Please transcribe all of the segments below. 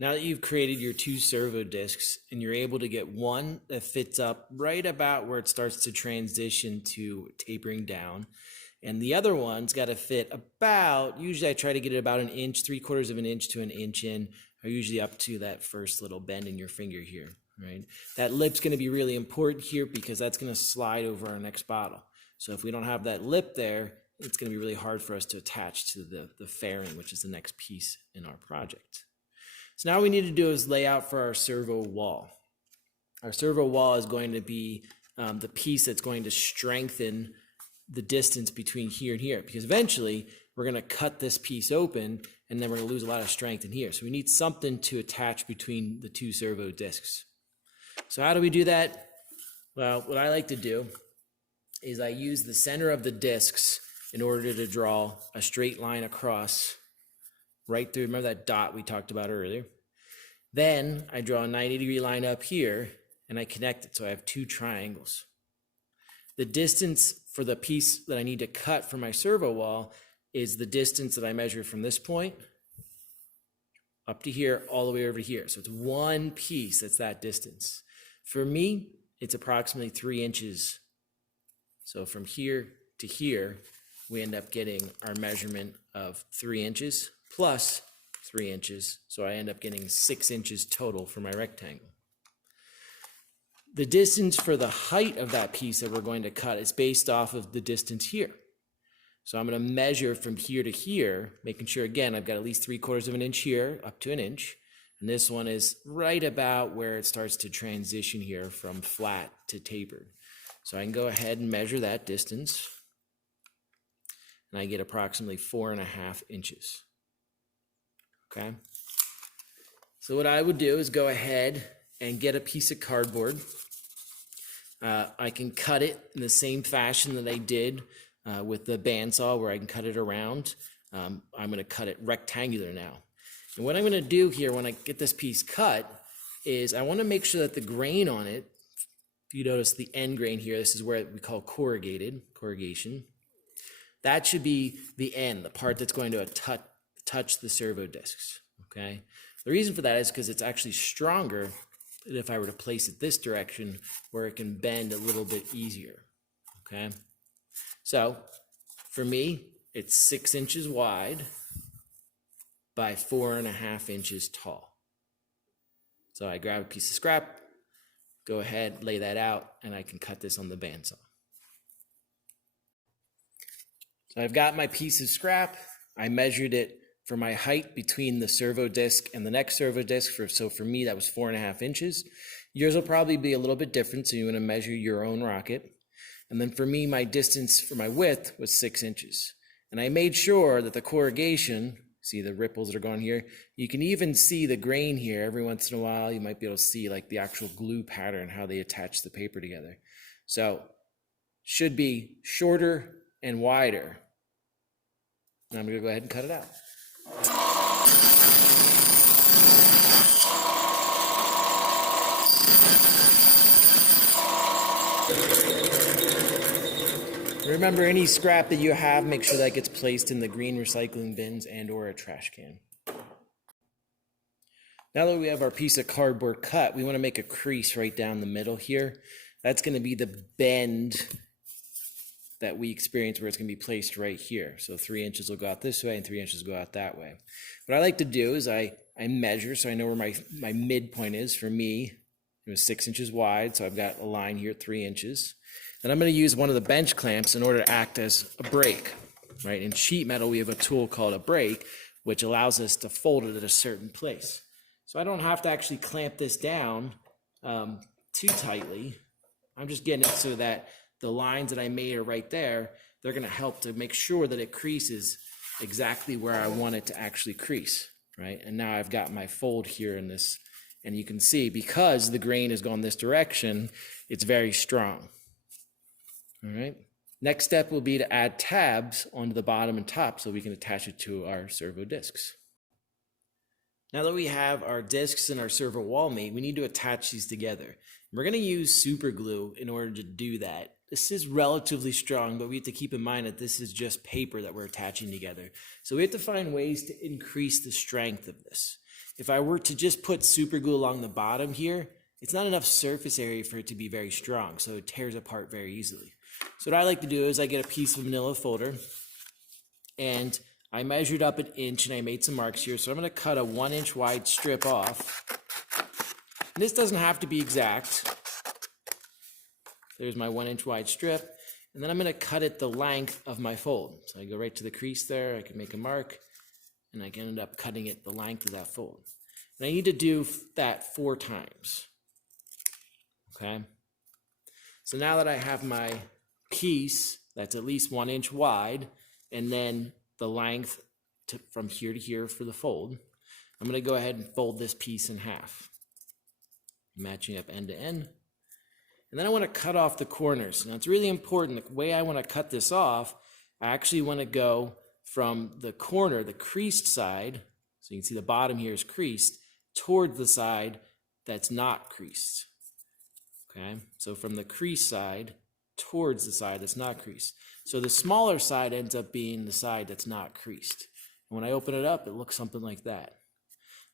Now that you've created your 2 servo discs and you're able to get one that fits up right about where it starts to transition to tapering down, and the other one's got to fit about, usually I try to get it about 1 inch, 3/4 of an inch to 1 inch in, or usually up to that first little bend in your finger here, right? That lip's going to be really important here because that's going to slide over our next bottle. So if we don't have that lip there, it's going to be really hard for us to attach to the fairing, which is the next piece in our project. So now what we need to do is lay out for our servo wall. Our servo wall is going to be the piece that's going to strengthen the distance between here and here, because eventually we're going to cut this piece open and then we're going to lose a lot of strength in here. So we need something to attach between the 2 servo discs. So how do we do that? Well, what I like to do is I use the center of the discs in order to draw a straight line across right through. Remember that dot we talked about earlier? Then I draw a 90-degree line up here and I connect it, so I have 2 triangles. The distance for the piece that I need to cut for my servo wall is the distance that I measure from this point up to here, all the way over to here. So it's one piece that's that distance. For me, it's approximately 3 inches. So from here to here, we end up getting our measurement of 3 inches plus 3 inches. So I end up getting 6 inches total for my rectangle. The distance for the height of that piece that we're going to cut is based off of the distance here. So I'm going to measure from here to here, making sure, again, I've got at least 3/4 of an inch here, up to 1 inch. And this one is right about where it starts to transition here from flat to tapered. So I can go ahead and measure that distance. And I get approximately 4.5 inches. Okay. So what I would do is go ahead and get a piece of cardboard. I can cut it in the same fashion that I did with the bandsaw, where I can cut it around. I'm going to cut it rectangular now. And what I'm going to do here when I get this piece cut is I want to make sure that the grain on it, if you notice the end grain here, this is where we call corrugation. That should be the end, the part that's going to touch the servo discs, okay? The reason for that is because it's actually stronger than if I were to place it this direction, where it can bend a little bit easier, okay? So for me, it's 6 inches wide by 4.5 inches tall. So I grab a piece of scrap, go ahead, lay that out, and I can cut this on the bandsaw. So I've got my piece of scrap. I measured it for my height between the servo disc and the next servo disc. So for me, that was 4.5 inches. Yours will probably be a little bit different, so you want to measure your own rocket. And then for me, my distance for my width was 6 inches. And I made sure that the corrugation, see the ripples that are going here, you can even see the grain here. Every once in a while, you might be able to see like the actual glue pattern, how they attach the paper together. So should be shorter and wider. And I'm going to go ahead and cut it out. Remember, any scrap that you have, make sure that gets placed in the green recycling bins and or a trash can. Now that we have our piece of cardboard cut, we want to make a crease right down the middle here. That's going to be the bend that we experience, where it's going to be placed right here. So 3 inches will go out this way and 3 inches will go out that way. What I like to do is I measure, so I know where my midpoint is. For me, it was 6 inches wide, so I've got a line here at 3 inches. And I'm going to use one of the bench clamps in order to act as a brake, right? In sheet metal, we have a tool called a brake, which allows us to fold it at a certain place. So I don't have to actually clamp this down too tightly. I'm just getting it so that the lines that I made are right there. They're going to help to make sure that it creases exactly where I want it to actually crease, right? And now I've got my fold here in this, and you can see, because the grain has gone this direction, it's very strong. All right. Next step will be to add tabs onto the bottom and top so we can attach it to our servo discs. Now that we have our discs and our servo wall made, we need to attach these together. We're going to use super glue in order to do that. This is relatively strong, but we have to keep in mind that this is just paper that we're attaching together. So we have to find ways to increase the strength of this. if I were to just put super glue along the bottom here, it's not enough surface area for it to be very strong, so it tears apart very easily. So what I like to do is I get a piece of manila folder, and I measured up 1 inch and I made some marks here. So I'm going to cut a 1 inch wide strip off. And this doesn't have to be exact. There's my 1 inch wide strip. And then I'm going to cut it the length of my fold. So I go right to the crease there. I can make a mark, and I can end up cutting it the length of that fold. And I need to do that 4 times. Okay. So now that I have my piece that's at least 1 inch wide, and then the length from here to here for the fold, I'm going to go ahead and fold this piece in half, matching up end to end. And then I want to cut off the corners. Now it's really important, the way I want to cut this off, I actually want to go from the corner, the creased side, so you can see the bottom here is creased, toward the side that's not creased. Okay, so from the creased side towards the side that's not creased. So the smaller side ends up being the side that's not creased. And when I open it up, it looks something like that.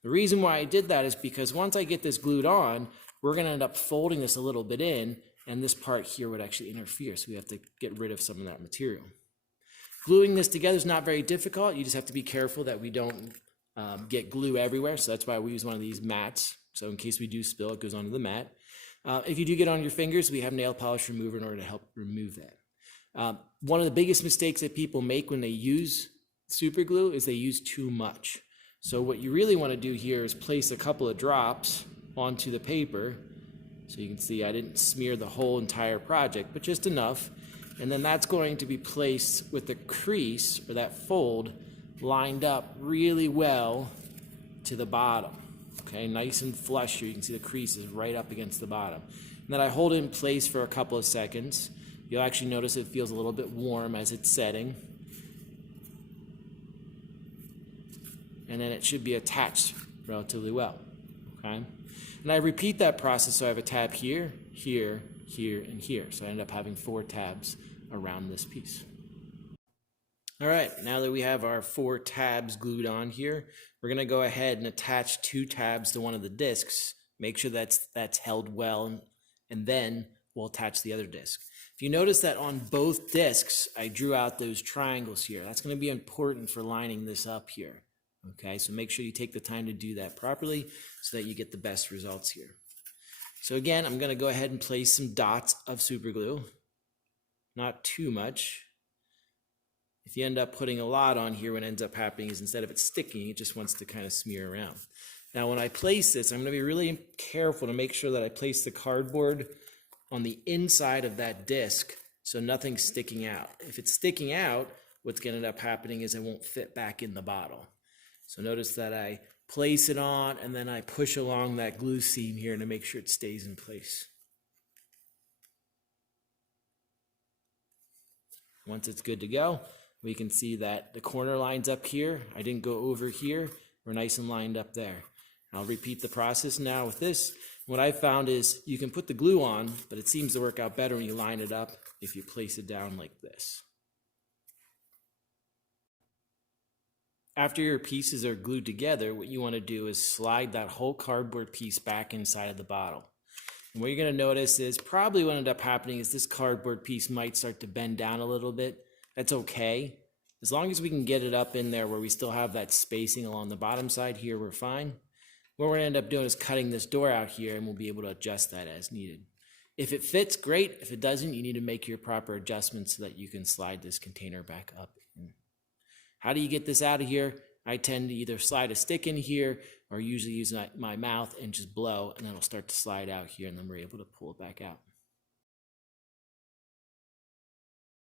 The reason why I did that is because once I get this glued on, we're going to end up folding this a little bit in, and this part here would actually interfere, so we have to get rid of some of that material. Gluing this together is not very difficult. You just have to be careful that we don't get glue everywhere, so that's why we use one of these mats. So in case we do spill, it goes onto the mat. If you do get on your fingers, we have nail polish remover in order to help remove that. One of the biggest mistakes that people make when they use super glue is they use too much. So what you really want to do here is place a couple of drops onto the paper. So you can see I didn't smear the whole entire project, but just enough. And then that's going to be placed with the crease, or that fold, lined up really well to the bottom. Okay, nice and flush here. You can see the crease is right up against the bottom. And then I hold it in place for a couple of seconds. You'll actually notice it feels a little bit warm as it's setting. And then it should be attached relatively well. Okay? And I repeat that process, so I have a tab here, here, here, and here. So I end up having 4 tabs around this piece. All right, now that we have our 4 tabs glued on here, we're going to go ahead and attach 2 tabs to one of the discs. Make sure that's held well, and then we'll attach the other disc. If you notice that on both discs, I drew out those triangles here. That's going to be important for lining this up here. Okay, so make sure you take the time to do that properly so that you get the best results here. So again, I'm going to go ahead and place some dots of super glue. Not too much. If you end up putting a lot on here, what ends up happening is instead of it sticking, it just wants to kind of smear around. Now when I place this, I'm going to be really careful to make sure that I place the cardboard on the inside of that disc so nothing's sticking out. If it's sticking out, what's going to end up happening is it won't fit back in the bottle. So notice that I place it on and then I push along that glue seam here to make sure it stays in place. Once it's good to go, we can see that the corner lines up here. I didn't go over here. We're nice and lined up there. I'll repeat the process now with this. What I found is you can put the glue on, but it seems to work out better when you line it up if you place it down like this. After your pieces are glued together, what you want to do is slide that whole cardboard piece back inside of the bottle. And what you're going to notice is probably what ended up happening is this cardboard piece might start to bend down a little bit. That's okay. As long as we can get it up in there where we still have that spacing along the bottom side here, we're fine. What we're going to end up doing is cutting this door out here, and we'll be able to adjust that as needed. If it fits, great. If it doesn't, you need to make your proper adjustments so that you can slide this container back up. How do you get this out of here? I tend to either slide a stick in here or usually use my mouth and just blow, and then it'll start to slide out here, and then we're able to pull it back out.